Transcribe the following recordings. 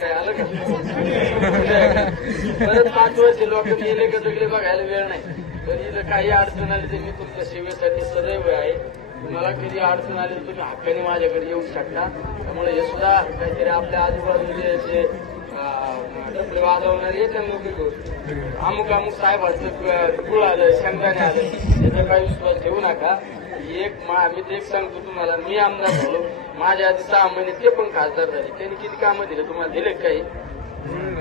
काय आलं का परत 5 वर्ष लोक गेले का सगळे बघायला वेळ नाही. तर इथं काही अडचण आली तर मी तुमच्या सेवेसाठी सदैव आहे. तुम्हाला कधी अडचण आली तर तुम्ही हक्काने माझ्याकडे येऊ शकता. त्यामुळे हे सुद्धा काहीतरी आपल्या आजूबाजूचे जे डबडे वाजवणारे येते लोक अमुक अमुक साहेबांचं कुळ आलं शंकाने आलं याचा काही विश्वास ठेवू नका. मी ते एक सांगतो तुम्हाला, मी आमदार झालो माझ्या आधी 6 महिने ते पण खासदार झाले. त्यांनी किती कामं दिलं तुम्हाला? दिले काही?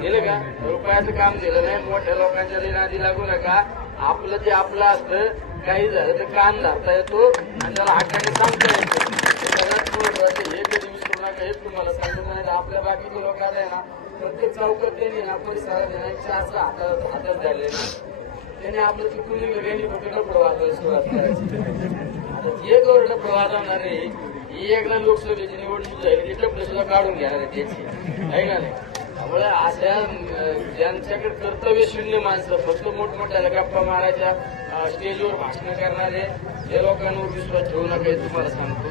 दिले का? रुपयाचं काम दिलं नाही. मोठ्या लोकांच्या नादी लागू नका. आपलं जे आपलं असतं काही झालं तर कान धरता येतो आणि त्याला हक्काने सांगता येतो. सगळ्यात महत्वाचं हे कधी विसरू नका. हेच तुम्हाला सांगून नाही. आपल्या बाकीच्या लोकांना आहे ना प्रत्येक चौकात त्यांनी ना परिसरात येण्याची असं हातात झाले त्यांनी आपलं चुकून त्यांनी फक्त डबडं वाजवायला सुरुवात करायची. जे डबडं वाजवणारे ही एकदा लोकसभेची निवडणूक जाईल ते डबडे सुद्धा काढून घेणार आहे त्याची, आहे का नाही? त्यामुळे अशा ज्यांच्याकडे कर्तव्य शून्य माणसं फक्त मोठमोठ्या गप्पा मारायच्या स्टेजवर भाषण करणारे हे लोकांवर विश्वास ठेवू नका हे तुम्हाला सांगतो.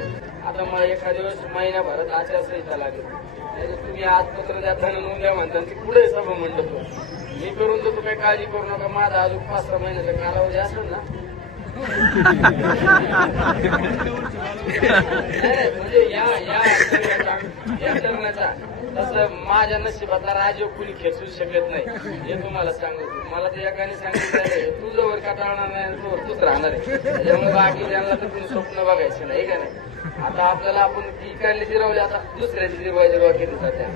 आता मला एखाद्या वेळेस महिन्याभरात आचारसंहिता लागेल. तुम्ही आज पत्र द्या धन नोंद्या म्हणता ती पुढे सभा मंडप मी करून देतो. काही काळजी करू नका. माझा अजून 5-6 महिन्याचा कालावधी असेल ना म्हणजे या धरणाचा तसं माझ्या नशिबातला राजीव कुणी खेचू शकत नाही हे तुम्हाला सांगतो. मला ते एकाने सांगितलं तू जवळ काटाळणार नाही तूच राहणार आहे. त्याच्यामुळे बाकी ज्यांना तर तुम्ही स्वप्न बघायचं नाही का नाही. आता आपल्याला आपण ती काढली ती राहू आता दुसऱ्याची जिरवायची बाकी सध्या